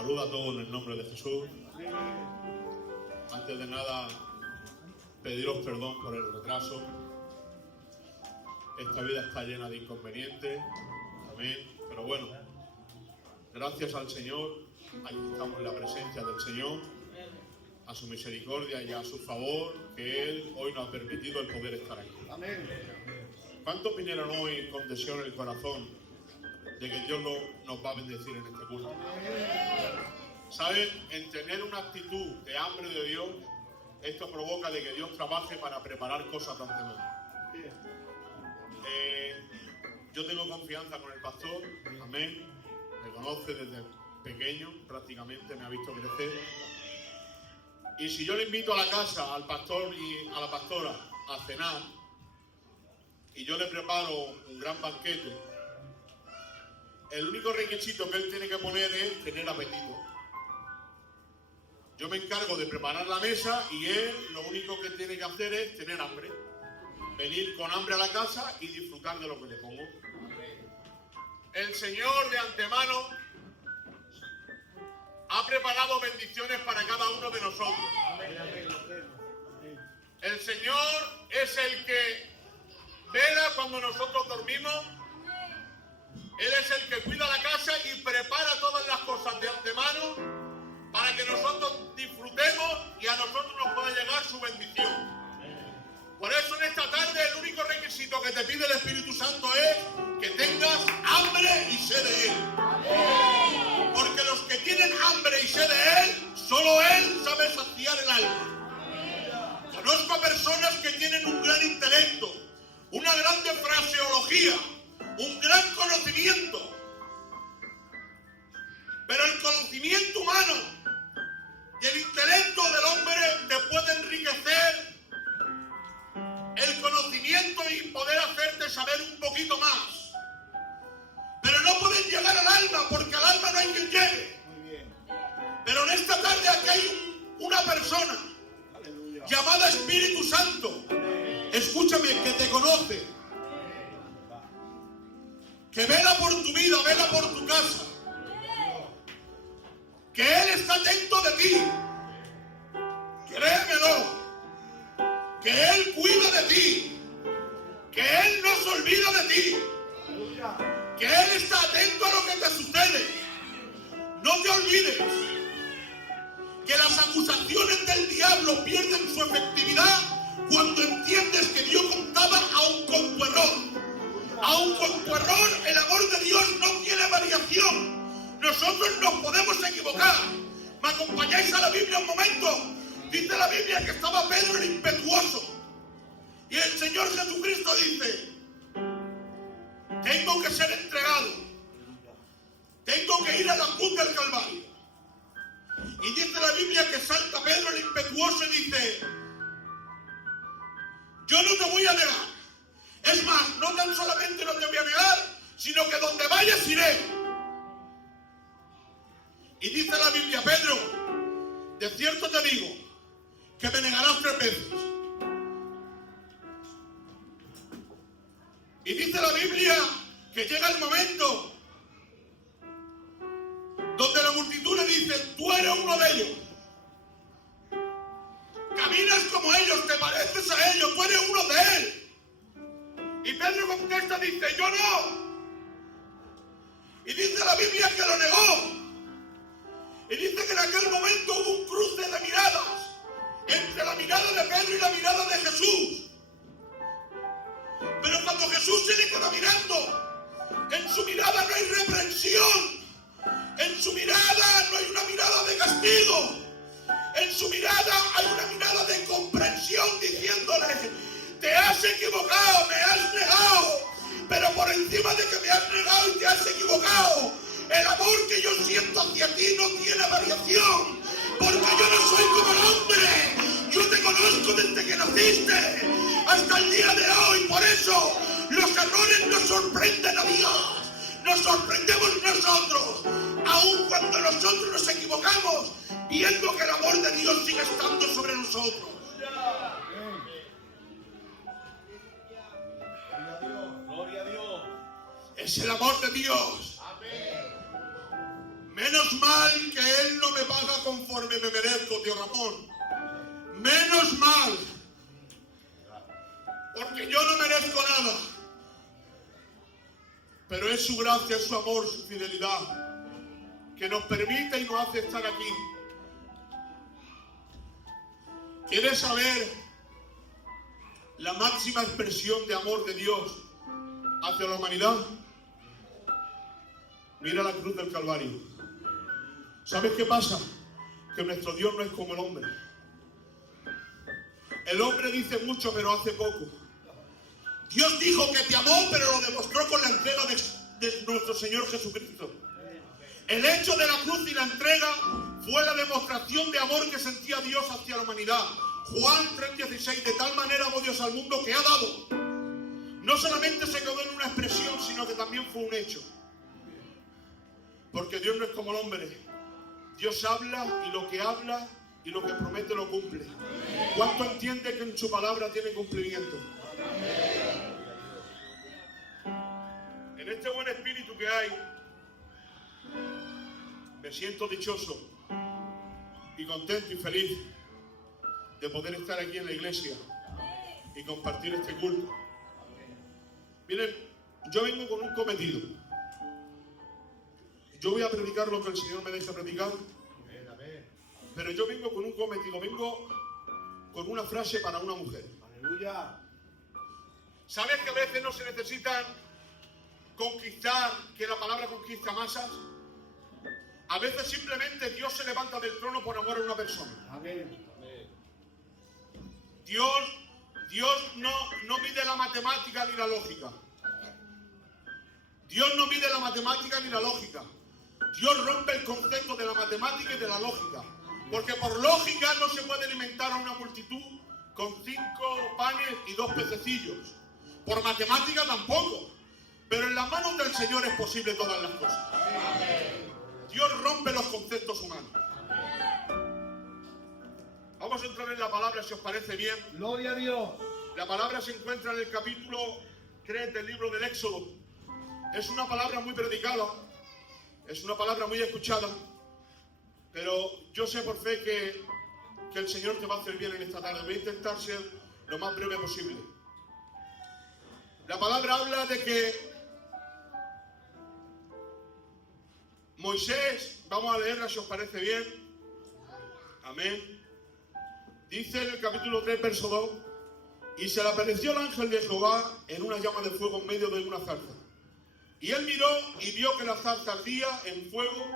saludo a todos en el nombre de Jesús. Antes de nada, pediros perdón por el retraso. Esta vida está llena de inconvenientes. Amén. Pero bueno, gracias al Señor, aquí estamos en la presencia del Señor, a su misericordia y a su favor, que Él hoy nos ha permitido el poder estar aquí. Amén. ¿Cuántos vinieron hoy con deseo en el corazón de que Dios nos va a bendecir en este culto? ¿Saben? En tener una actitud de hambre de Dios, esto provoca de que Dios trabaje para preparar cosas de antemano. Yo tengo confianza con el pastor, amén. Me conoce desde pequeño, prácticamente me ha visto crecer. Y si yo le invito a la casa al pastor y a la pastora a cenar, y yo le preparo un gran banquete, el único requisito que él tiene que poner es tener apetito. Yo me encargo de preparar la mesa y él lo único que tiene que hacer es tener hambre. Venir con hambre a la casa y disfrutar de lo que le pongo. El Señor de antemano ha preparado bendiciones para cada uno de nosotros. El Señor es el que vela cuando nosotros dormimos. Él es el que cuida la casa y prepara todas las cosas de antemano para que nosotros disfrutemos y a nosotros nos pueda llegar su bendición. Por eso en esta tarde el único requisito que te pide el Espíritu Santo es que tengas hambre y sed de Él. Porque los que tienen hambre y sed de Él, solo Él sabe saciar el alma. Conozco a personas que tienen un gran intelecto, una grande fraseología, un gran conocimiento. Pero el conocimiento humano y el intelecto del hombre te puede enriquecer el conocimiento y poder hacerte saber un poquito más. Pero no pueden llegar al alma, porque al alma no hay quien llegue. Pero en esta tarde aquí hay una persona llamada Espíritu Santo. Escúchame, que te conoce, que vela por tu vida, vela por tu casa, que Él está atento de ti. Créemelo, que Él cuida de ti, que Él no se olvida de ti, que Él está atento a lo que te sucede. No te olvides que las acusaciones del diablo pierden su efectividad cuando entiendes que Dios contaba aun con tu error. Aun con tu error, el amor de Dios no tiene variación. Nosotros nos podemos equivocar. ¿Me acompañáis a la Biblia un momento? Dice la Biblia que estaba Pedro el impetuoso. Y el Señor Jesucristo dice: tengo que ser entregado. Tengo que ir a la cruz del Calvario. Y dice la Biblia que salta Pedro el impetuoso y dice: yo no te voy a negar. Es más, no tan solamente no te voy a negar, sino que donde vayas iré. Y dice la Biblia: Pedro, de cierto te digo que me negarás 3 veces. Y dice la Biblia que llega el momento donde la multitud le dice: tú eres uno de ellos. Caminas como ellos, te pareces a ellos, tú eres uno de él. Y Pedro contesta, dice: yo no. Y dice la Biblia que lo negó. Y dice que en aquel momento hubo un cruce de miradas entre la mirada de Pedro y la mirada de Jesús. Pero cuando Jesús se le queda mirando, en su mirada no hay reprensión. En su mirada no hay una mirada de castigo. En su mirada hay una mirada de comprensión, diciéndole: te has equivocado, me has negado, pero por encima de que me has negado y te has equivocado, el amor que yo siento hacia ti no tiene variación, porque yo no soy como el hombre. Yo te conozco desde que naciste hasta el día de hoy. Por eso los errores nos sorprenden a Dios, nos sorprendemos nosotros, aun cuando nosotros nos equivocamos, viendo que el amor de Dios sigue estando sobre nosotros. Gloria a Dios. Es el amor de Dios. Menos Menos mal que Él no me paga conforme me merezco, tío Ramón. Menos mal. Porque yo no merezco nada. Pero es su gracia, es su amor, su fidelidad, que nos permite y nos hace estar aquí. ¿Quieres saber la máxima expresión de amor de Dios hacia la humanidad? Mira la cruz del Calvario. ¿Sabes qué pasa? Que nuestro Dios no es como el hombre. El hombre dice mucho pero hace poco. Dios dijo que te amó, pero lo demostró con la entrega de nuestro Señor Jesucristo. El hecho de la cruz y la entrega fue la demostración de amor que sentía Dios hacia la humanidad. Juan 3:16, de tal manera amó Dios al mundo que ha dado. No solamente se quedó en una expresión, sino que también fue un hecho. Porque Dios no es como el hombre. Dios habla y lo que habla y lo que promete lo cumple. ¿Cuánto entiende que en su palabra tiene cumplimiento? En este buen espíritu que hay, me siento dichoso y contento y feliz de poder estar aquí en la iglesia y compartir este culto. Miren, yo vengo con un cometido. Yo voy a predicar lo que el Señor me deja predicar, pero yo vengo con un cometido, vengo con una frase para una mujer. Aleluya. ¿Sabes que a veces no se necesitan conquistar, que la palabra conquista masas? A veces simplemente Dios se levanta del trono por amor a una persona. Amén. Dios no mide la matemática ni la lógica. Dios no mide la matemática ni la lógica. Dios rompe el concepto de la matemática y de la lógica. Porque por lógica no se puede alimentar a una multitud con 5 panes y 2 pececillos. Por matemática tampoco. Pero en las manos del Señor es posible todas las cosas. Dios rompe los conceptos humanos. Vamos a entrar en la palabra, si os parece bien. Gloria a Dios. La palabra se encuentra en el capítulo 3 del libro del Éxodo. Es una palabra muy predicada, es una palabra muy escuchada, pero yo sé por fe que el Señor te va a hacer bien en esta tarde. Voy a intentar ser lo más breve posible. La palabra habla de que Moisés, vamos a leerla si os parece bien. Amén. Dice en el capítulo 3, verso 2, y se le apareció el ángel de Jehová en una llama de fuego en medio de una zarza. Y él miró y vio que la zarza ardía en fuego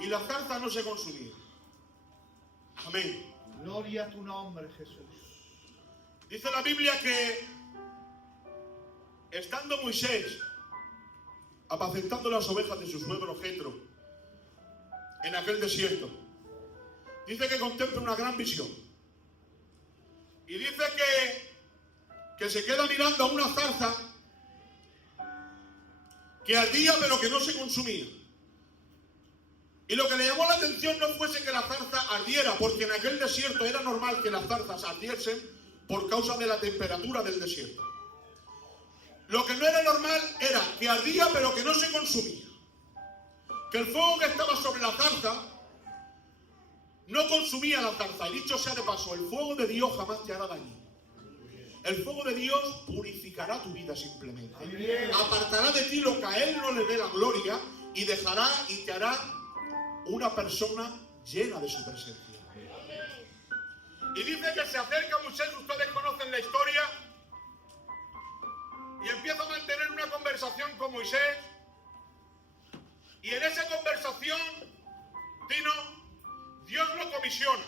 y la zarza no se consumía. Amén. Gloria a tu nombre, Jesús. Dice la Biblia que estando Moisés apacentando las ovejas de su suegro Jetro en aquel desierto, dice que contempla una gran visión. Y dice que se queda mirando a una zarza que ardía pero que no se consumía. Y lo que le llamó la atención no fuese que la zarza ardiera, porque en aquel desierto era normal que las zarzas ardiesen por causa de la temperatura del desierto. Lo que no era normal era que ardía pero que no se consumía. Que el fuego que estaba sobre la zarza no consumía la zarza. Y dicho sea de paso, el fuego de Dios jamás te hará daño. El fuego de Dios purificará tu vida simplemente. Apartará de ti lo que a Él no le dé la gloria y dejará y te hará una persona llena de su presencia. Y dice que se acerca Moisés, ustedes conocen la historia, y empieza a mantener una conversación con Moisés. Y en esa conversación, Dios lo comisiona.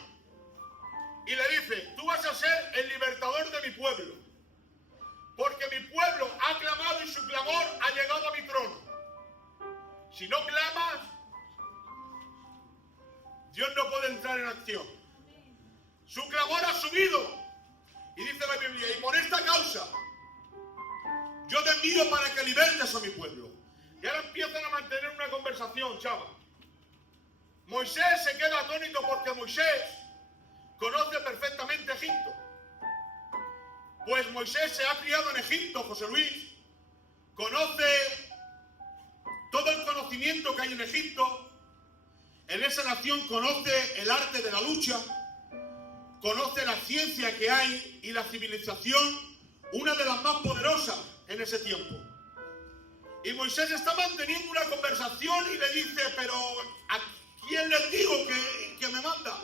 Y le dice, tú vas a ser el libertador de mi pueblo. Porque mi pueblo ha clamado y su clamor ha llegado a mi trono. Si no clamas, Dios no puede entrar en acción. Su clamor ha subido. Y dice la Biblia, y por esta causa, yo te envío para que libertes a mi pueblo. Y ahora empiezan a mantener una conversación, chaval. Moisés se queda atónito porque Moisés conoce perfectamente Egipto. Pues Moisés se ha criado en Egipto, José Luis. Conoce todo el conocimiento que hay en Egipto. En esa nación conoce el arte de la lucha, conoce la ciencia que hay y la civilización, una de las más poderosas en ese tiempo. Y Moisés está manteniendo una conversación y le dice, pero ¿a quién les digo que me manda?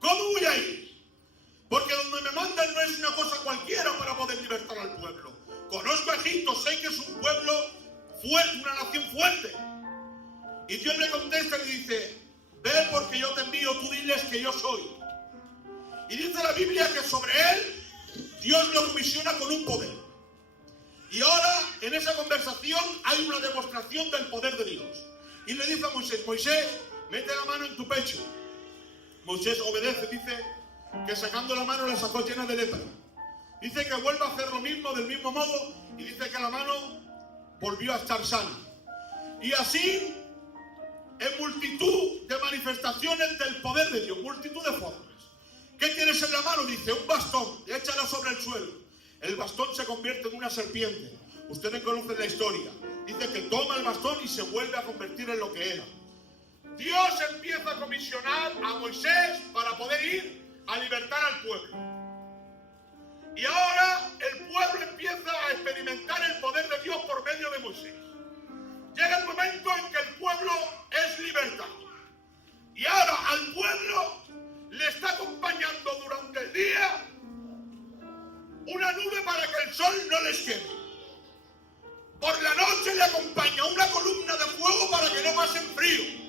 ¿Cómo voy a ir? Porque donde me mandan no es una cosa cualquiera para poder libertar al pueblo. Conozco a Egipto, sé que es un pueblo fuerte, una nación fuerte. Y Dios le contesta y le dice, ve porque yo te envío, tú diles que yo soy. Y dice la Biblia que sobre él Dios lo comisiona con un poder. Y ahora en esa conversación hay una demostración del poder de Dios. Y le dice a Moisés, Moisés, mete la mano en tu pecho. Moisés obedece, dice que sacando la mano la sacó llena de lepra. Dice que vuelve a hacer lo mismo del mismo modo y dice que la mano volvió a estar sana. Y así, en multitud de manifestaciones del poder de Dios, multitud de formas. ¿Qué tienes en la mano? Dice, un bastón, échala sobre el suelo. El bastón se convierte en una serpiente. Ustedes conocen la historia. Dice que toma el bastón y se vuelve a convertir en lo que era. Dios empieza a comisionar a Moisés para poder ir a libertar al pueblo. Y ahora el pueblo empieza a experimentar el poder de Dios por medio de Moisés. Llega el momento en que el pueblo es libertado. Y ahora al pueblo le está acompañando durante el día una nube para que el sol no les queme. Por la noche le acompaña una columna de fuego para que no pasen frío.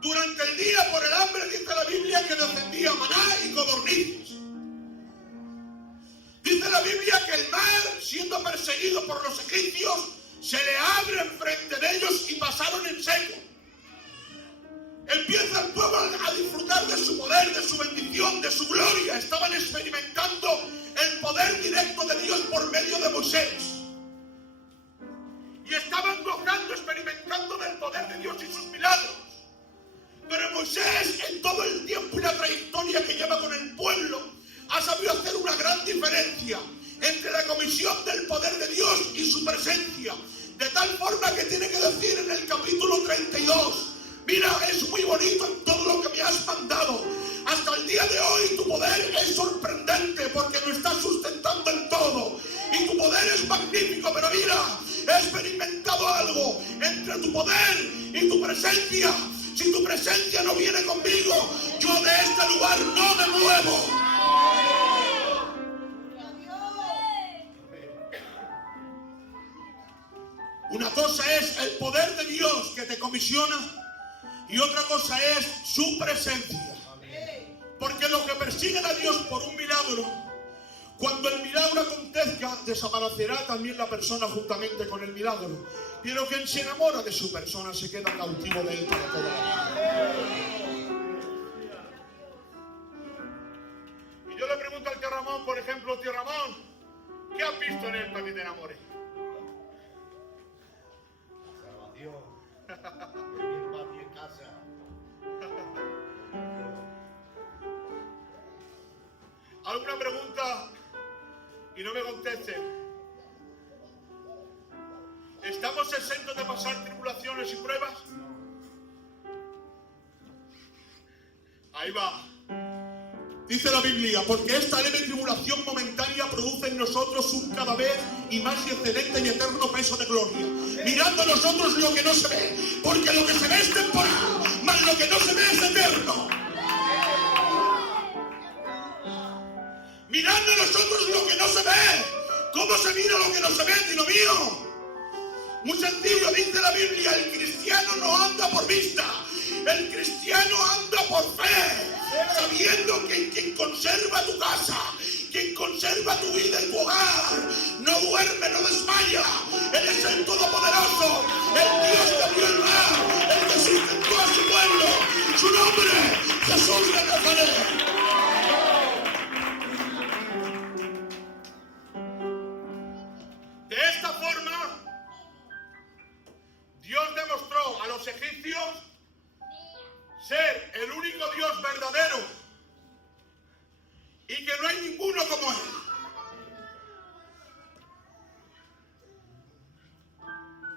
Durante el día, por el hambre, dice la Biblia que descendía maná y codornices. Dice la Biblia que el mar, siendo perseguido por los egipcios, se le abre enfrente de ellos y pasaron en seco. Empieza el pueblo a disfrutar de su poder, de su bendición, de su gloria. Estaban experimentando el poder directo de Dios por medio de Moisés. Y estaban gozando, experimentando del poder de Dios y sus milagros. Pero Moisés, en todo el tiempo y la trayectoria que lleva con el pueblo, ha sabido hacer una gran diferencia entre la comisión del poder de Dios y su presencia. De tal forma que tiene que decir en el capítulo 32, mira, es muy bonito en todo lo que me has mandado. Hasta el día de hoy tu poder es sorprendente porque lo estás sustentando en todo. Y tu poder es magnífico, pero mira, he experimentado algo entre tu poder y tu presencia. Si tu presencia no viene conmigo, yo de este lugar no me muevo. Una cosa es el poder de Dios que te comisiona y otra cosa es su presencia. Porque los que persiguen a Dios por un milagro, cuando el milagro acontezca, desaparecerá también la persona juntamente con el milagro. Pero quien se enamora de su persona se queda cautivo de él para toda la vida. Y yo le pregunto al tío Ramón, por ejemplo, tío Ramón, ¿qué has visto en él para que te enamores? Dios. Vivir para ti en casa. ¿Alguna pregunta? Y no me contesten. ¿Estamos exentos de pasar tribulaciones y pruebas? Ahí va. Dice la Biblia, porque esta leve tribulación momentánea produce en nosotros un cada vez y más excelente y eterno peso de gloria. Mirando a nosotros lo que no se ve, porque lo que se ve es temporal, mas lo que no se ve es eterno. Mirando a nosotros lo que no se ve. ¿Cómo se mira lo que no se ve, Tino mío? Muy sencillo, dice la Biblia, el cristiano no anda por vista, el cristiano anda por fe, sabiendo que quien conserva tu casa, quien conserva tu vida y tu hogar, no duerme, no desmaya. Él es el Todopoderoso, el Dios que abrió el mar, el que sustentó a su pueblo, su nombre, Jesús de Nazaret. De esta forma, Dios demostró a los egipcios ser el único Dios verdadero y que no hay ninguno como Él.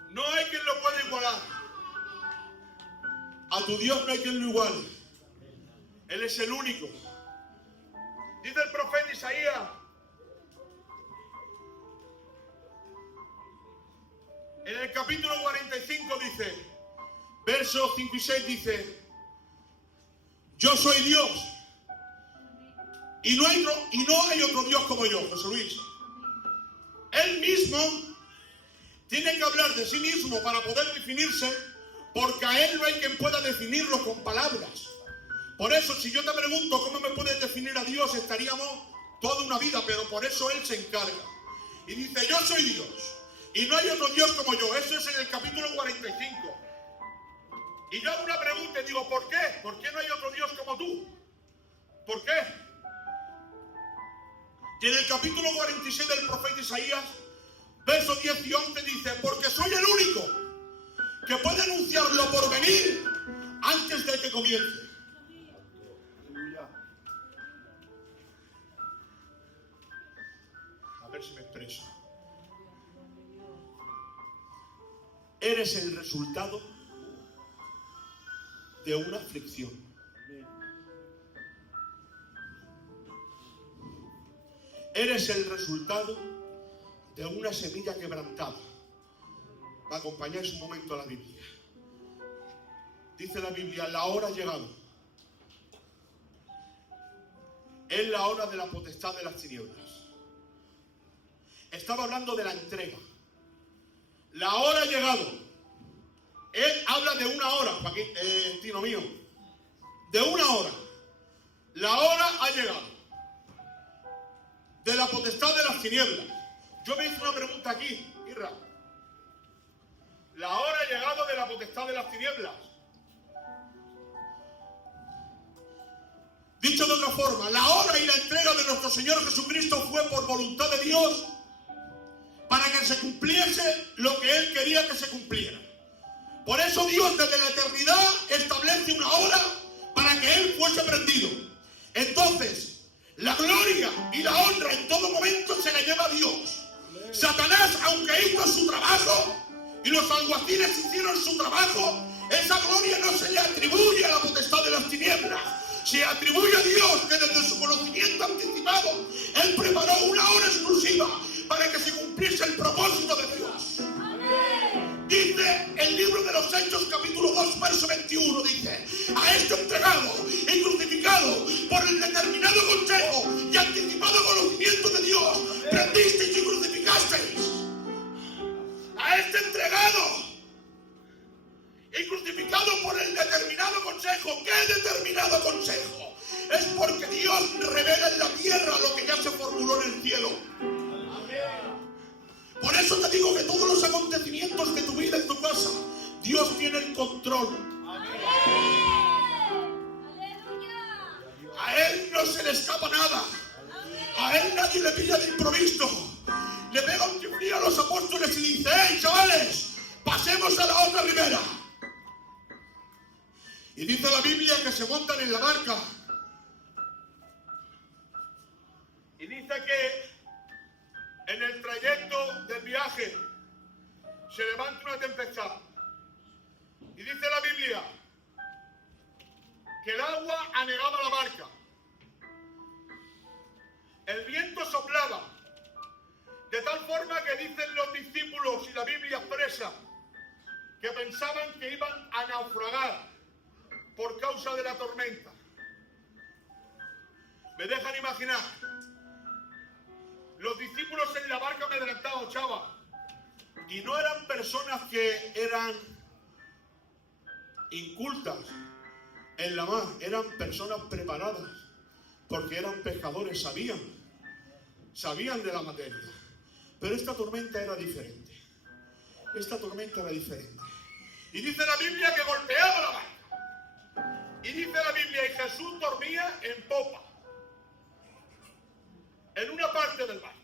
No hay quien lo pueda igualar. A tu Dios no hay quien lo iguale. Él es el único. Dice el profeta Isaías, en el capítulo 45 dice, versos 5 y 6 dice, yo soy Dios y no hay otro Dios como yo, José Luis. Él mismo tiene que hablar de sí mismo para poder definirse, porque a él no hay quien pueda definirlo con palabras. Por eso, si yo te pregunto cómo me puedes definir a Dios, estaríamos toda una vida, pero por eso él se encarga. Y dice, yo soy Dios y no hay otro Dios como yo. Eso es en el capítulo 45. Y yo hago una pregunta y digo, ¿por qué? ¿Por qué no hay otro Dios como tú? ¿Por qué? Y en el capítulo 46 del profeta Isaías, versos 10 y 11 dice, porque soy el único que puede anunciar lo por venir antes de que comience. A ver si me expreso. Eres el resultado de una aflicción. Eres el resultado de una semilla quebrantada. Me acompañáis un momento a la Biblia. Dice la Biblia, la hora ha llegado. Es la hora de la potestad de las tinieblas. Estaba hablando de la entrega. La hora ha llegado. Él habla de una hora, Tino mío. De una hora. La hora ha llegado. De la potestad de las tinieblas. Yo me hice una pregunta aquí, Irra. La hora ha llegado de la potestad de las tinieblas. Dicho de otra forma, la hora y la entrega de nuestro Señor Jesucristo fue por voluntad de Dios para que se cumpliese lo que Él quería que se cumpliera. Por eso Dios desde la eternidad establece una hora para que Él fuese prendido. Entonces, la gloria y la honra en todo momento se la lleva a Dios. Satanás, aunque hizo su trabajo y los alguaciles hicieron su trabajo, esa gloria no se le atribuye a la potestad de las tinieblas. Se atribuye a Dios, que desde su conocimiento anticipado Él preparó una hora exclusiva para que se cumpliese el propósito de Dios. Dice el libro de los Hechos, capítulo 2, verso 21, dice, a este entregado y crucificado por el determinado consejo y anticipado conocimiento de Dios, prendisteis y crucificasteis. A este entregado y crucificado por el determinado consejo. ¿Qué determinado consejo? Es porque Dios revela en la tierra lo que ya se formuló en el cielo. Por eso te digo que todos los acontecimientos de tu vida en tu casa, Dios tiene el control. A Él no se le escapa nada. A Él nadie le pilla de improviso. Le pega un chiflío a los apóstoles y dice, ¡hey, chavales! Pasemos a la otra ribera. Y dice la Biblia que se montan en la barca. Y dice que en el trayecto del viaje se levanta una tempestad. Y dice la Biblia que el agua anegaba la barca. El viento soplaba. De tal forma que dicen los discípulos, y la Biblia expresa, que pensaban que iban a naufragar por causa de la tormenta. ¿Me dejan imaginar? Los discípulos en la barca amedrentados, chava. Y no eran personas que eran incultas en la mar. Eran personas preparadas. Porque eran pescadores, sabían de la materia. Pero esta tormenta era diferente. Esta tormenta era diferente. Y dice la Biblia que golpeaba la barca. Y dice la Biblia, y Jesús dormía en popa. En una parte del barco.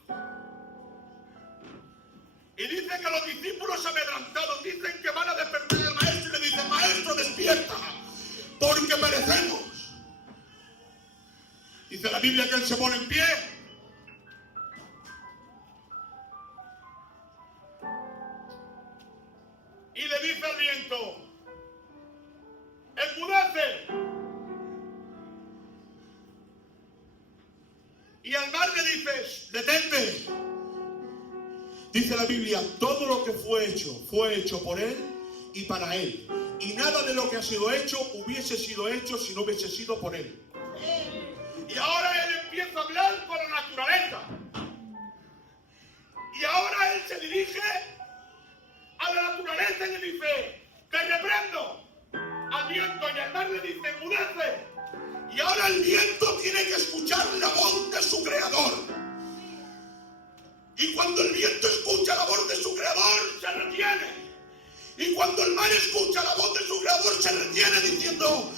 Y dice que los discípulos amedrentados dicen que van a despertar al maestro y le dicen, maestro, despierta, porque perecemos. Dice la Biblia que él se pone en pie. Y le dice al viento, enmudece. Y al mar le dices, detente. Dice la Biblia, todo lo que fue hecho por Él y para Él. Y nada de lo que ha sido hecho hubiese sido hecho si no hubiese sido por Él. Y ahora Él empieza a hablar con la naturaleza. Y ahora Él se dirige a la naturaleza y le dice, te reprendo. Al viento y al mar le dice, enmudece. Y ahora el viento tiene que escuchar la voz de su creador. Y cuando el viento escucha la voz de su creador, se retiene. Y cuando el mar escucha la voz de su creador, se retiene diciendo,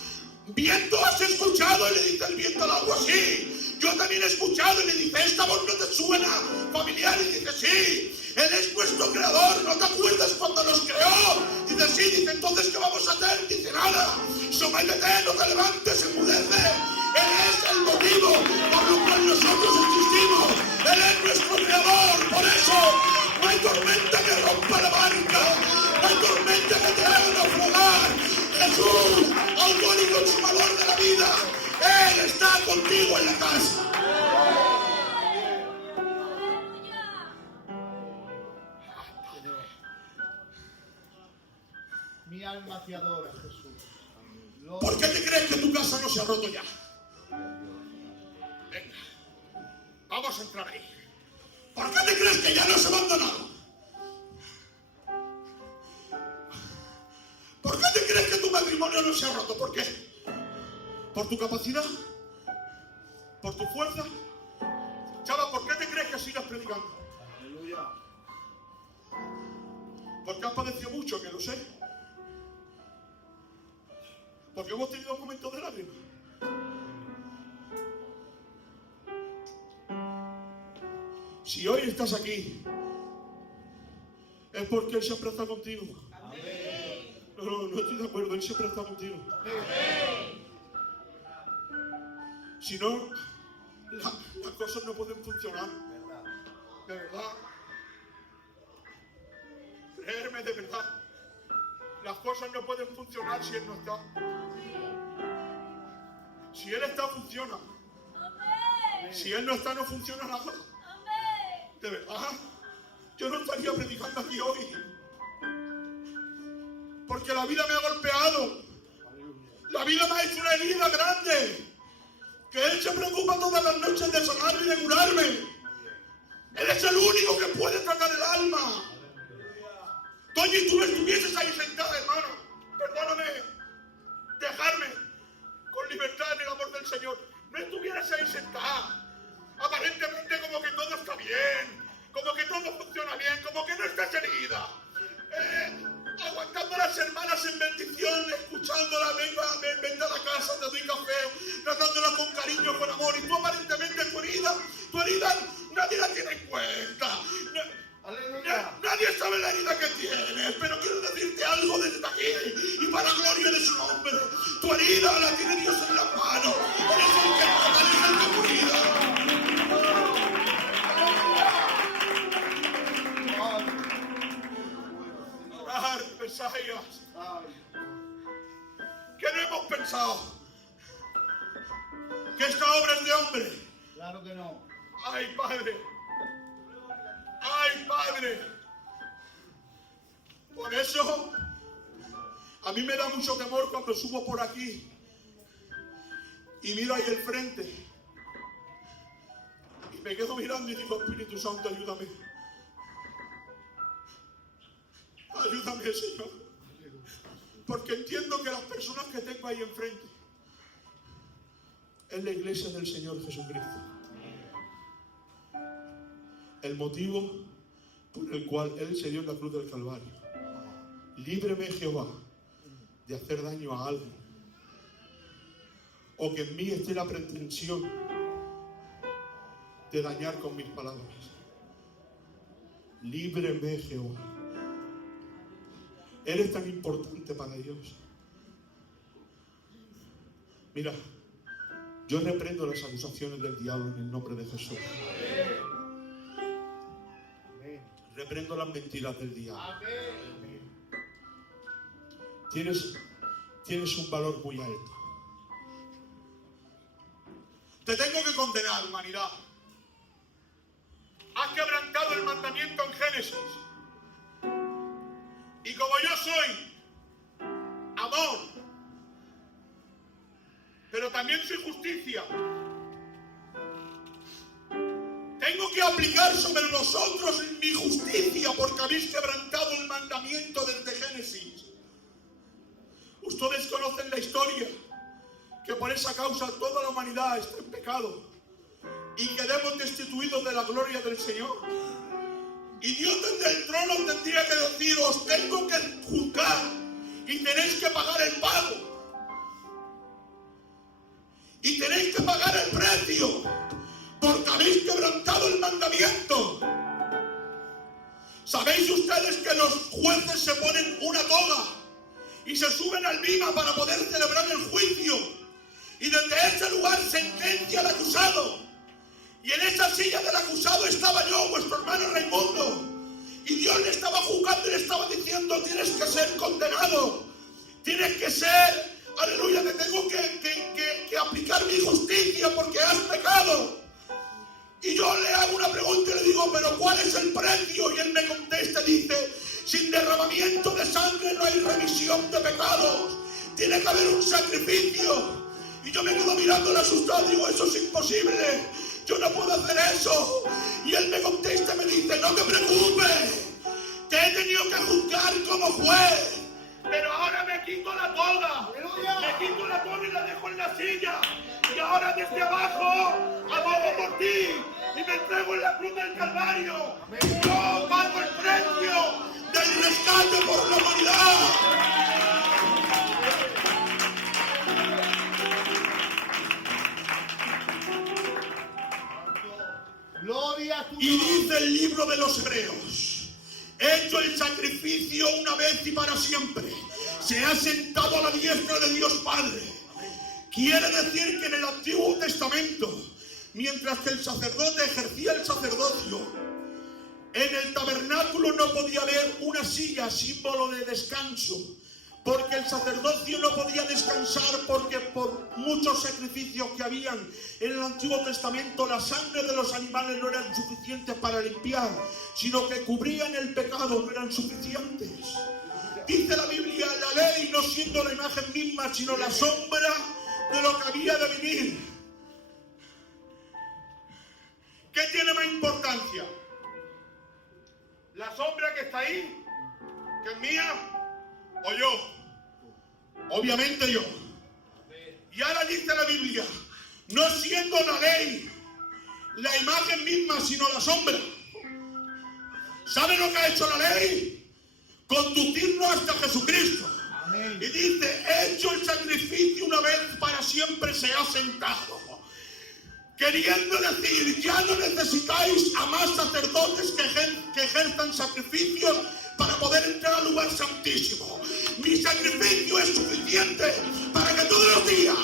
viento, ¿has escuchado? Y le dice el viento al agua, sí. Yo también he escuchado. Y le dice, ¿esta voz no te suena familiar? Y dice, sí. Él es nuestro creador. ¿No te acuerdas cuando nos creó? Dice, sí. Dice, entonces, ¿qué vamos a hacer? Dice, nada. Sométete, no te levantes, enmudece. Él es el motivo por lo cual nosotros existimos. Él es nuestro creador. Por eso no hay tormenta que rompa la barca. No hay tormenta que te haga naufragar. Jesús, autor y consumador de la vida, Él está contigo en la casa. Mi alma te adora, Jesús. ¿Por qué te crees que tu casa no se ha roto ya? Venga, vamos a entrar ahí. ¿Por qué te crees que ya no se ha abandonado? ¿Por qué te crees que tu matrimonio no se ha roto? ¿Por qué? ¿Por tu capacidad? ¿Por tu fuerza? Chava, ¿por qué te crees que sigas predicando? Aleluya. Porque has padecido mucho, que lo sé. Porque hemos tenido momentos de lágrimas. Si hoy estás aquí, es porque Él siempre está contigo. No estoy de acuerdo, Él siempre está contigo. Si no, las cosas no pueden funcionar. De verdad. Créeme, de verdad. Las cosas no pueden funcionar si Él no está. Si Él está, funciona. Si Él no está, no funciona nada. De verdad. Yo no estaría predicando aquí hoy. Porque la vida me ha golpeado. La vida me ha hecho una herida grande. Que Él se preocupa todas las noches de sanarme y de curarme. Él es el único que puede tratar el alma. Toñi, tú no estuvieses ahí sentada, hermano. Perdóname. Dejarme con libertad en el amor del Señor. No estuvieras ahí sentada. Aparentemente como que todo está bien. Como que todo funciona bien. Como que no estás herida. Aguantando a las hermanas en bendición, escuchándolas, ven a la casa, te doy café, tratándolas con cariño, con amor, y tú aparentemente tu herida, nadie la tiene en cuenta. Nadie sabe la herida que tienes, pero quiero decirte algo desde aquí, y para gloria de su nombre, tu herida la tiene Dios en la mano, Él es el que mata, Él es el que cuida. Mesías, ¿qué no hemos pensado? ¿Que esta obra es de hombre? Claro que no. ¡Ay, Padre! ¡Ay, Padre! Por eso, a mí me da mucho temor cuando subo por aquí y miro ahí el frente y me quedo mirando y digo, Espíritu Santo, ayúdame. Ayúdame, Señor, porque entiendo que las personas que tengo ahí enfrente es la iglesia del Señor Jesucristo. El motivo por el cual Él se dio en la cruz del Calvario. Líbreme, Jehová, de hacer daño a alguien, o que en mí esté la pretensión de dañar con mis palabras. Líbreme, Jehová. Eres tan importante para Dios. Mira, yo reprendo las acusaciones del diablo en el nombre de Jesús. Reprendo las mentiras del diablo. tienes un valor muy alto. Te tengo que condenar, humanidad. Has quebrantado el mandamiento en Génesis. Y como yo soy amor, pero también soy justicia, tengo que aplicar sobre vosotros mi justicia porque habéis quebrantado el mandamiento desde Génesis. Ustedes conocen la historia, que por esa causa toda la humanidad está en pecado y quedemos destituidos de la gloria del Señor. Y Dios desde el trono tendría que decir: os tengo que juzgar y tenéis que pagar el pago. Y tenéis que pagar el precio porque habéis quebrantado el mandamiento. ¿Sabéis ustedes que los jueces se ponen una toga y se suben al bima para poder celebrar el juicio? Y desde ese lugar sentencia al acusado. Y en esa silla del acusado estaba yo, vuestro hermano Raimundo. Y Dios le estaba juzgando y le estaba diciendo: tienes que ser condenado. Tienes que ser, aleluya, te tengo que aplicar mi justicia porque has pecado. Y yo le hago una pregunta y le digo: ¿pero cuál es el precio? Y él me contesta y dice: sin derramamiento de sangre no hay remisión de pecados. Tiene que haber un sacrificio. Y yo me quedo mirándole asustado y digo: eso es imposible. Yo no puedo hacer eso. Y él me contesta y me dice: no te preocupes. Te he tenido que juzgar como juez. Pero ahora me quito la toga. Me quito la toga y la dejo en la silla. Y ahora desde abajo abogo por ti. Y me entrego en la cruz del Calvario. Yo pago el precio del rescate por la humanidad. Gloria a tu Y dice el libro de los Hebreos: hecho el sacrificio una vez y para siempre, se ha sentado a la diestra de Dios Padre. Quiere decir que en el Antiguo Testamento, mientras que el sacerdote ejercía el sacerdocio, en el tabernáculo no podía haber una silla, símbolo de descanso, porque el sacerdocio no podía descansar, porque por muchos sacrificios que habían en el Antiguo Testamento, la sangre de los animales no eran suficientes para limpiar, sino que cubrían el pecado, no eran suficientes. Dice la Biblia: la ley no siendo la imagen misma, sino la sombra de lo que había de venir. ¿Qué tiene más importancia? ¿La sombra que está ahí, que es mía, o yo? Obviamente yo. Y ahora dice la Biblia: no siendo la ley la imagen misma, sino la sombra. ¿Sabe lo que ha hecho la ley? Conducirnos hasta Jesucristo. Amén. Y dice: hecho el sacrificio una vez para siempre, se ha sentado. Queriendo decir: ya no necesitáis a más sacerdotes que ejerzan sacrificios para poder entrar al lugar santísimo. Mi sacrificio es suficiente para que todos los días,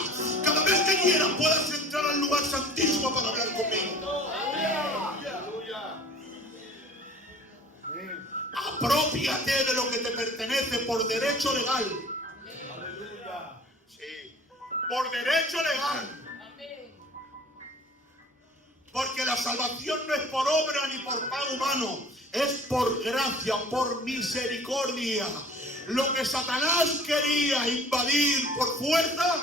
cada vez que quieras, puedas entrar al lugar santísimo para hablar conmigo. Aprópiate de lo que te pertenece por derecho legal. Sí, por derecho legal. Porque la salvación no es por obra ni por pago humano, es por gracia, por misericordia. Lo que Satanás quería invadir por fuerza,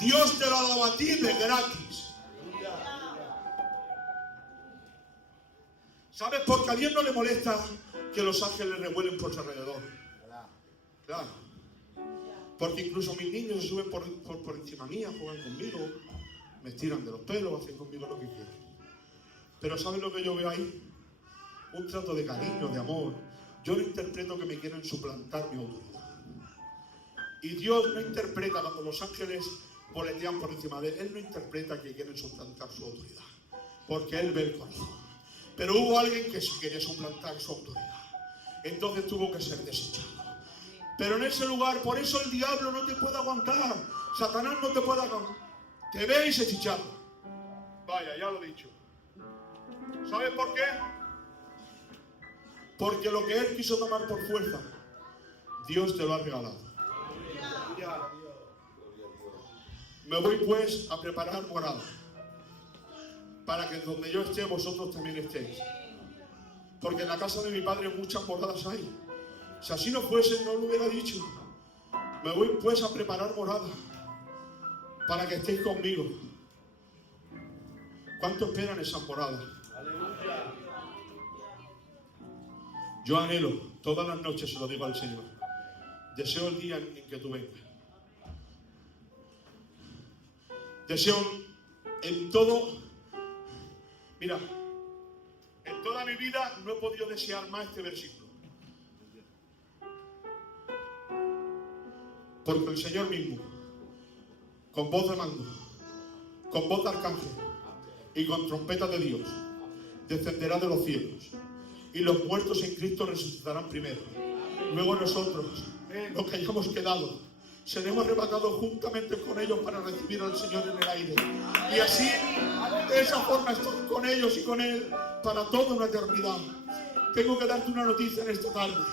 Dios te lo ha dado a ti de gratis. ¿Sabes por qué a Dios no le molesta que los ángeles revuelen por su alrededor? Claro. Porque incluso mis niños se suben por encima mía, juegan conmigo, me tiran de los pelos, hacen conmigo lo que quieren. Pero ¿sabes lo que yo veo ahí? Un trato de cariño, de amor. Yo no interpreto que me quieren suplantar mi autoridad. Y Dios no interpreta cuando los ángeles voletean por encima de él. Él no interpreta que quieren suplantar su autoridad, porque él ve el corazón. Pero hubo alguien que sí quería suplantar su autoridad. Entonces tuvo que ser desechado. Pero en ese lugar, por eso el diablo no te puede aguantar. Satanás no te puede aguantar. Te ve y se chichaba. Vaya, ya lo he dicho. ¿Sabes por qué? Porque lo que él quiso tomar por fuerza, Dios te lo ha regalado. Me voy pues a preparar morada, para que donde yo esté vosotros también estéis. Porque en la casa de mi Padre muchas moradas hay. Si así no fuese, no lo hubiera dicho. Me voy pues a preparar morada, para que estéis conmigo. ¿Cuánto esperan esas moradas? Yo anhelo, todas las noches se lo digo al Señor, deseo el día en que tú vengas. Deseo en todo, mira, en toda mi vida no he podido desear más este versículo. Porque el Señor mismo, con voz de mando, con voz de arcángel y con trompeta de Dios, descenderá de los cielos. Y los muertos en Cristo resucitarán primero. Luego nosotros, los que hayamos quedado, seremos arrebatados juntamente con ellos para recibir al Señor en el aire. Y así, de esa forma, estoy con ellos y con Él para toda una eternidad. Tengo que darte una noticia en esta tarde.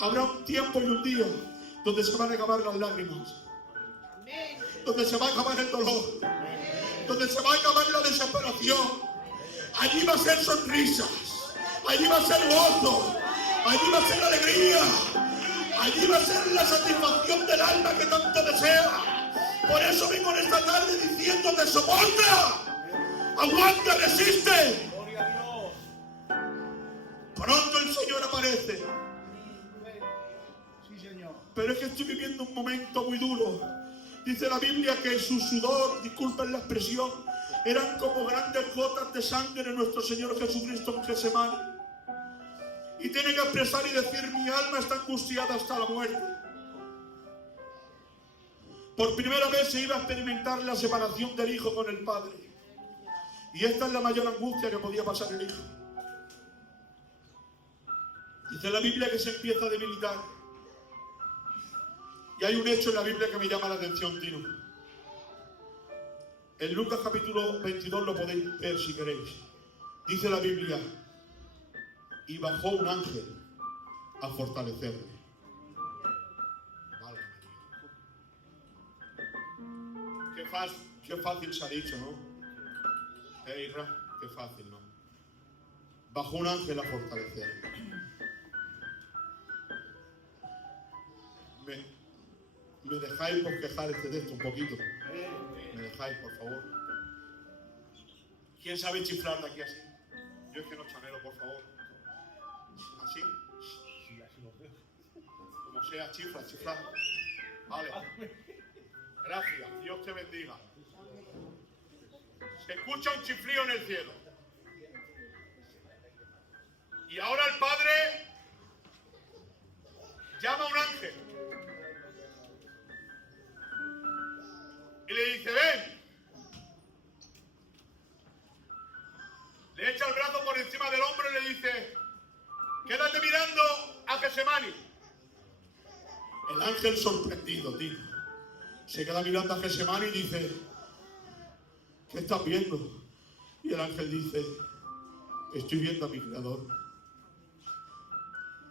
Habrá un tiempo y un día donde se van a acabar las lágrimas, donde se va a acabar el dolor, donde se va a acabar la desesperación. Allí va a ser sonrisas. Allí va a ser gozo, allí va a ser alegría, allí va a ser la satisfacción del alma que tanto desea. Por eso vengo en esta tarde diciéndote: soporta, aguanta, resiste. Pronto el Señor aparece. Pero es que estoy viviendo un momento muy duro. Dice la Biblia que su sudor, disculpen la expresión, eran como grandes gotas de sangre de nuestro Señor Jesucristo en Getsemaní. Y tiene que expresar y decir: mi alma está angustiada hasta la muerte. Por primera vez se iba a experimentar la separación del Hijo con el Padre. Y esta es la mayor angustia que podía pasar el Hijo. Dice la Biblia que se empieza a debilitar. Y hay un hecho en la Biblia que me llama la atención, Tino. En Lucas capítulo 22 lo podéis ver si queréis. Dice la Biblia: y bajó un ángel a fortalecerle. Vale. Qué fácil se ha dicho, ¿no? Isra, qué fácil, ¿no? Bajó un ángel a fortalecerle. ¿Me dejáis bosquejar este texto un poquito? ¿Me dejáis, por favor? ¿Quién sabe chiflar de aquí así? Yo es que no chanelo, por favor. ¿Así? Como sea, chifla. Vale. Gracias. Dios te bendiga. Se escucha un chiflío en el cielo. Y ahora el Padre llama a un ángel. Y le dice: ven. Le echa el brazo por encima del hombro y le dice: quédate mirando a Getsemaní. El ángel sorprendido, tío, se queda mirando a Getsemaní y dice: ¿qué estás viendo? Y el ángel dice: estoy viendo a mi Creador.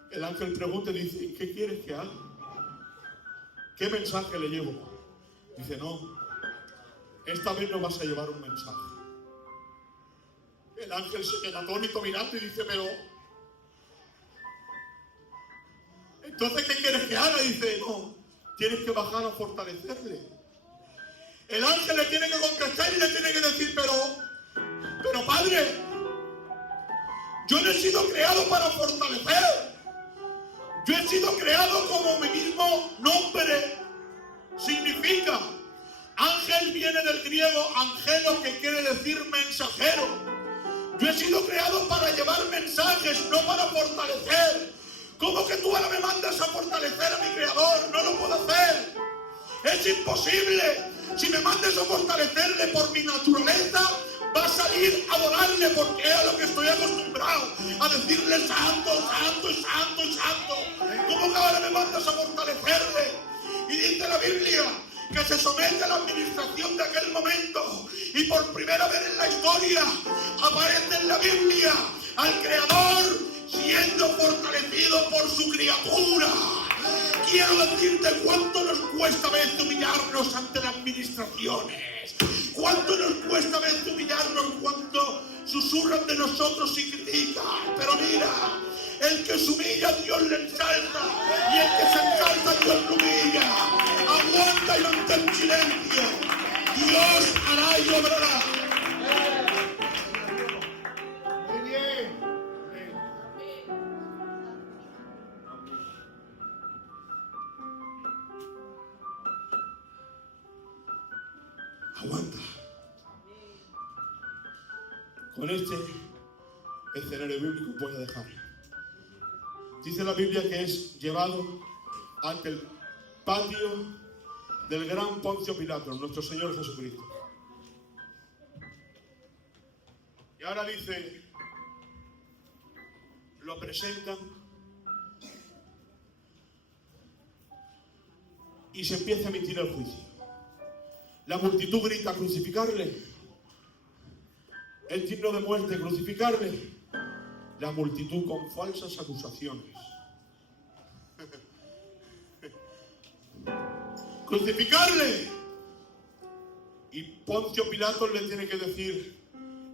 El ángel pregunta y dice: ¿qué quieres que haga? ¿Qué mensaje le llevo? Dice: no, esta vez no vas a llevar un mensaje. El ángel se queda atónito mirando y dice: pero entonces, ¿qué quieres que haga? Dice: no, tienes que bajar a fortalecerle. El ángel le tiene que contestar y le tiene que decir: pero Padre, yo no he sido creado para fortalecer. Yo he sido creado como mi mismo nombre significa. Ángel viene del griego angelo, que quiere decir mensajero. Yo he sido creado para llevar mensajes, no para fortalecer. ¿Cómo que tú ahora me mandas a fortalecer a mi Creador? No lo puedo hacer. Es imposible. Si me mandas a fortalecerle por mi naturaleza, va a salir a adorarle, porque es a lo que estoy acostumbrado, a decirle santo, santo, santo, santo. ¿Cómo que ahora me mandas a fortalecerle? Y dice la Biblia que se somete a la administración de aquel momento, y por primera vez en la historia aparece en la Biblia al Creador siendo fortalecido por su criatura. Quiero decirte cuánto nos cuesta a veces humillarnos humillarnos ante las administraciones. Cuánto nos cuesta a veces humillarnos cuando susurran de nosotros y critican. Pero mira, el que se humilla, Dios le ensalza. Y el que se ensalza, Dios lo humilla. Aguanta y mantén silencio. Dios hará y obrará. Muy bien. Aguanta. Con este escenario bíblico voy a dejar. Dice la Biblia que es llevado ante el patio del gran Poncio Pilato, nuestro Señor Jesucristo. Y ahora dice, lo presentan y se empieza a emitir el juicio. La multitud grita, crucificarle. El signo de muerte, crucificarle. La multitud con falsas acusaciones. Crucificarle. Y Poncio Pilato le tiene que decir,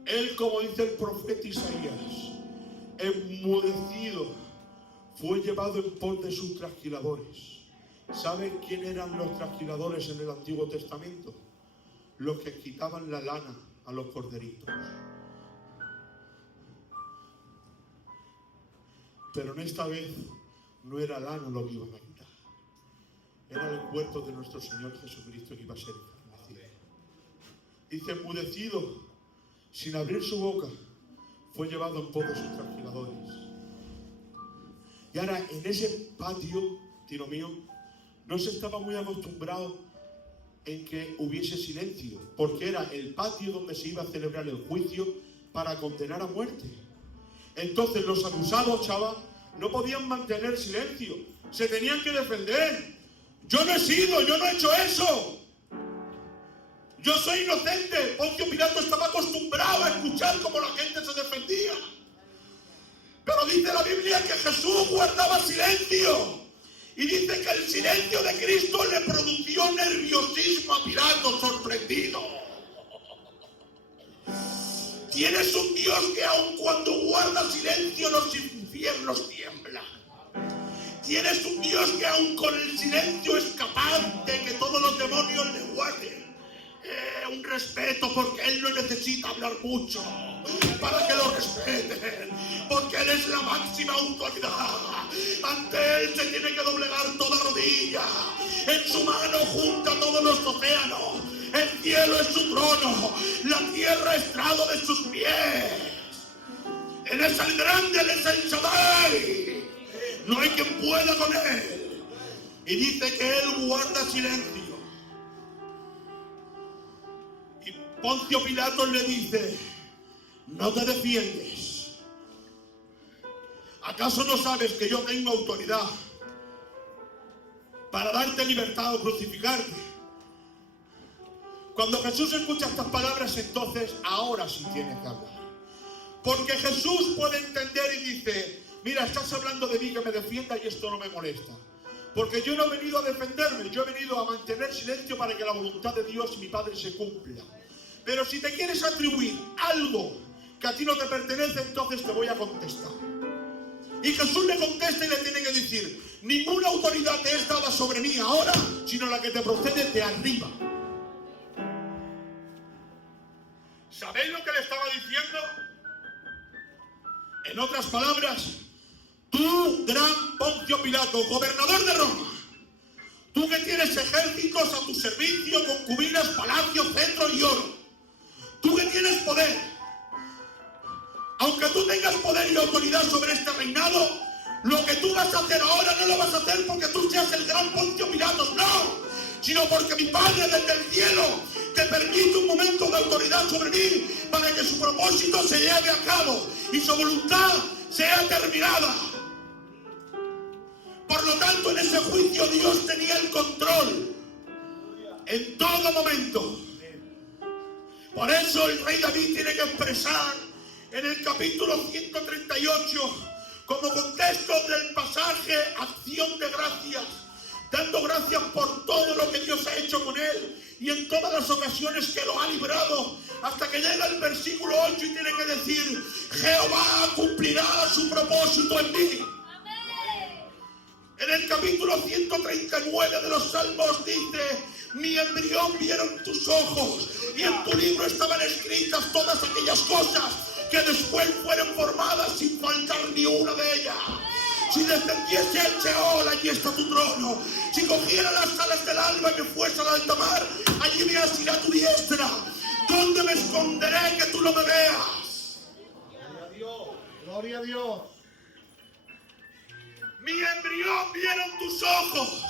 él, como dice el profeta Isaías, enmudecido, fue llevado en pos de sus trasquiladores. ¿Saben quién eran los trasquiladores en el Antiguo Testamento? Los que quitaban la lana a los corderitos. Pero en esta vez no era lana lo que iban a quitar. Era el cuerpo de nuestro Señor Jesucristo que iba a ser encarnecido. Dice, enmudecido, sin abrir su boca, fue llevado en pos de sus trasquiladores. Y ahora, en ese patio, tiro mío, no se estaba muy acostumbrado en que hubiese silencio, porque era el patio donde se iba a celebrar el juicio para condenar a muerte. Entonces los acusados, chaval, no podían mantener silencio, se tenían que defender. Yo no he sido, yo no he hecho eso. Yo soy inocente. Poncio Pilato estaba acostumbrado a escuchar cómo la gente se defendía. Pero dice la Biblia que Jesús guardaba silencio. Y dice que el silencio de Cristo le produjo nerviosismo a Pilato, sorprendido. Tienes un Dios que aun cuando guarda silencio los infiernos tiemblan. Tienes un Dios que aun con el silencio es capaz de que todos los demonios le guarden. Un respeto, porque Él no necesita hablar mucho para que lo respeten, porque Él es la máxima autoridad. Ante Él se tiene que doblegar toda rodilla. En su mano junta todos los océanos. El cielo es su trono, la tierra estrado de sus pies. Él es el grande, Él es el Shaddai. No hay quien pueda con Él. Y dice que Él guarda silencio. Poncio Pilato le dice, no te defiendes. ¿Acaso no sabes que yo tengo autoridad para darte libertad o crucificarte? Cuando Jesús escucha estas palabras, entonces ahora sí tiene que hablar. Porque Jesús puede entender y dice, mira, estás hablando de mí, que me defienda, y esto no me molesta. Porque yo no he venido a defenderme, yo he venido a mantener silencio para que la voluntad de Dios y mi Padre se cumpla. Pero si te quieres atribuir algo que a ti no te pertenece, entonces te voy a contestar. Y Jesús le contesta y le tiene que decir, ninguna autoridad te es dada sobre mí ahora, sino la que te procede de arriba. ¿Sabéis lo que le estaba diciendo? En otras palabras, tú, gran Poncio Pilato, gobernador de Roma, tú que tienes ejércitos a tu servicio, concubinas, palacios, cetro y oro, tú que tienes poder, aunque tú tengas poder y autoridad sobre este reinado, lo que tú vas a hacer ahora no lo vas a hacer porque tú seas el gran Poncio Pilato, no, sino porque mi Padre desde el cielo te permite un momento de autoridad sobre mí para que su propósito se lleve a cabo y su voluntad sea terminada. Por lo tanto, en ese juicio Dios tenía el control en todo momento. Por eso el rey David tiene que expresar en el capítulo 138, como contexto del pasaje Acción de Gracias, dando gracias por todo lo que Dios ha hecho con él y en todas las ocasiones que lo ha librado, hasta que llega el versículo 8 y tiene que decir: Jehová cumplirá su propósito en mí. En el capítulo 139 de los Salmos dice: mi embrión vieron tus ojos, y en tu libro estaban escritas todas aquellas cosas que después fueron formadas sin faltar ni una de ellas. Si descendiese al Sheol, allí está tu trono. Si cogiera las alas del alba y me fuese al alta mar, allí me asirá tu diestra. ¿Dónde me esconderé que tú no me veas? Gloria a Dios. Gloria a Dios. Mi embrión vieron tus ojos.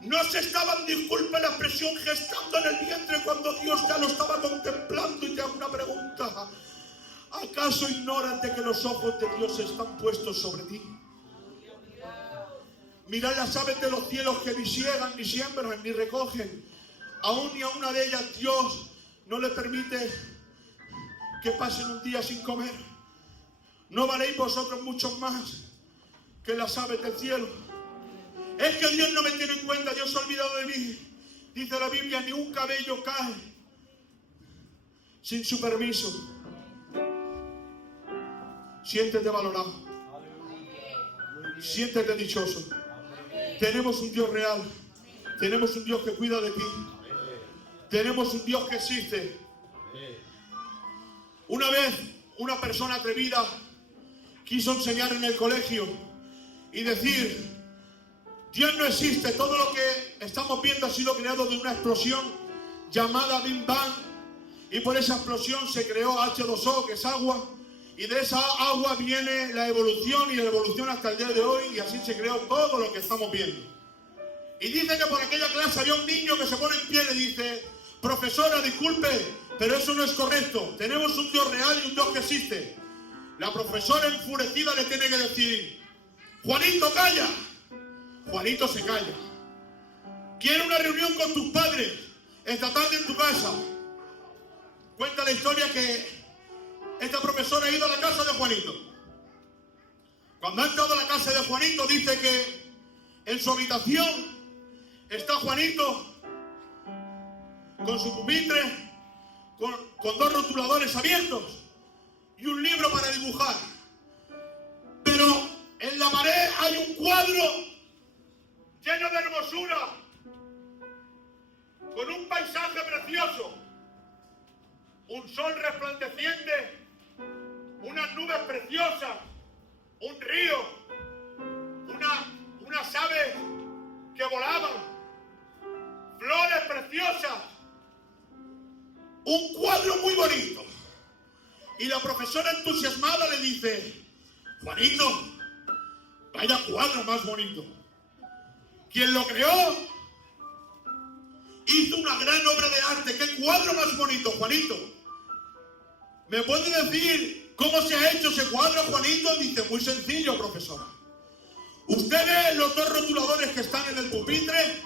No se estaban, disculpen la expresión, gestando en el vientre cuando Dios ya lo estaba contemplando. Y te hago una pregunta: ¿acaso ignoran de que los ojos de Dios están puestos sobre ti? Mirad las aves de los cielos, que ni siegan, ni siembran, ni recogen. Aún ni a una de ellas Dios no le permite que pasen un día sin comer. ¿No valéis vosotros muchos más que las aves del cielo? Es que Dios no me tiene en cuenta, Dios se ha olvidado de mí. Dice la Biblia: ni un cabello cae sin su permiso. Siéntete valorado. Siéntete dichoso. Tenemos un Dios real. Tenemos un Dios que cuida de ti. Tenemos un Dios que existe. Una vez una persona atrevida quiso enseñar en el colegio y decir: Dios no existe, todo lo que estamos viendo ha sido creado de una explosión llamada Big Bang, y por esa explosión se creó H2O, que es agua, y de esa agua viene la evolución, y la evolución hasta el día de hoy, y así se creó todo lo que estamos viendo. Y dice que por aquella clase había un niño que se pone en pie y le dice: profesora, disculpe, pero eso no es correcto, tenemos un Dios real y un Dios que existe. La profesora enfurecida le tiene que decir: Juanito, calla. Juanito se calla. Quiero una reunión con tus padres esta tarde en tu casa. Cuenta la historia que esta profesora ha ido a la casa de Juanito. Cuando ha entrado a la casa de Juanito, dice que en su habitación está Juanito con su pupitre, con dos rotuladores abiertos y un libro para dibujar. Pero en la pared hay un cuadro lleno de hermosura, con un paisaje precioso, un sol resplandeciente, unas nubes preciosas, un río, unas aves que volaban, flores preciosas, un cuadro muy bonito. Y la profesora entusiasmada le dice: Juanito, vaya cuadro más bonito. Quien lo creó hizo una gran obra de arte. ¡Qué cuadro más bonito, Juanito! ¿Me puede decir cómo se ha hecho ese cuadro, Juanito? Dice: muy sencillo, profesora. ¿Usted ve los dos rotuladores que están en el pupitre?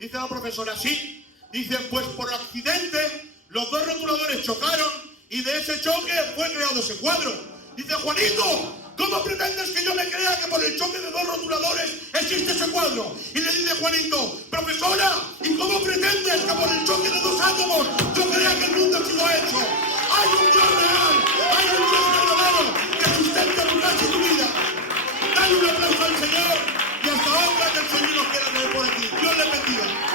Dice la profesora: sí. Dice: pues por accidente los dos rotuladores chocaron y de ese choque fue creado ese cuadro. Dice: Juanito, ¿cómo pretendes que yo me crea que por el choque de dos rotuladores existe ese cuadro? Y le dice Juanito: profesora, ¿y cómo pretendes que por el choque de dos átomos yo crea que el mundo ha sido hecho? Hay un Dios real, hay un Dios verdadero que sustenta tu casa y tu vida. Dale un aplauso al Señor y hasta ahora que el Señor nos quiera tener por aquí. Dios le bendiga.